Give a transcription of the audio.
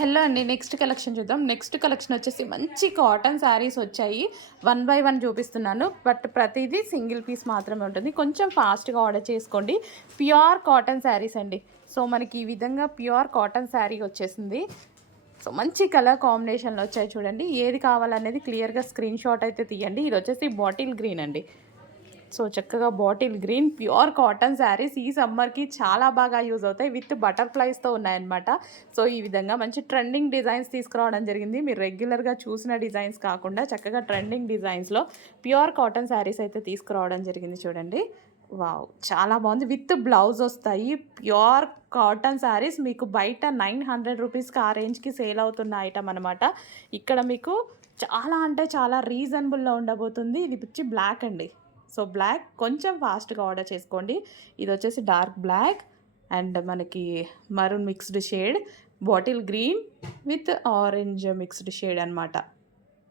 Hello అండి. Next collection చూద్దాం. Next collection వచ్చేసి మంచి కాటన్ శారీస్ వచ్చాయి. వన్ బై వన్ చూపిస్తున్నాను. బట్ ప్రతిదీ సింగిల్ పీస్ మాత్రమే ఉంటుంది. కొంచెం ఫాస్ట్‌గా ఆర్డర్ చేసుకోండి. ప్యూర్ కాటన్ శారీస్ అండి. సో, మనకి ఈ విధంగా ప్యూర్ కాటన్ శారీ వచ్చేసింది. సో, మంచి కలర్ కాంబినేషన్‌లో వచ్చాయి చూడండి. ఏది కావాలనేది క్లియర్‌గా స్క్రీన్ షాట్ అయితే తీయండి. ఇది వచ్చేసి బాటిల్ గ్రీన్ అండి. సో, చక్కగా bottle green pure cotton saris ఈ సమ్మర్‌కి చాలా బాగా యూజ్ అవుతాయి. విత్ బటర్‌ఫ్లైస్‌తో ఉన్నాయన్నమాట. సో, ఈ విధంగా మంచి ట్రెండింగ్ డిజైన్స్ తీసుకురావడం జరిగింది. మీరు రెగ్యులర్‌గా చూసిన డిజైన్స్ కాకుండా చక్కగా ట్రెండింగ్ డిజైన్స్‌లో ప్యూర్ కాటన్ శారీస్ అయితే తీసుకురావడం జరిగింది చూడండి. వావ్! చాలా బాగుంది. విత్ బ్లౌజ్ వస్తాయి. ప్యూర్ కాటన్ శారీస్ మీకు బయట 900 రూపీస్‌కి ఆ రేంజ్‌కి సేల్ అవుతున్న ఐటమ్ అనమాట. ఇక్కడ మీకు చాలా అంటే చాలా రీజనబుల్‌లో ఉండబోతుంది. ఇది పిచ్చి బ్లాక్ అండి. సో, బ్లాక్ కొంచెం ఫాస్ట్‌గా ఆర్డర్ చేసుకోండి. ఇదొచ్చేసి డార్క్ బ్లాక్ అండ్ మనకి maroon mixed shade, bottle green with orange mixed shade అనమాట.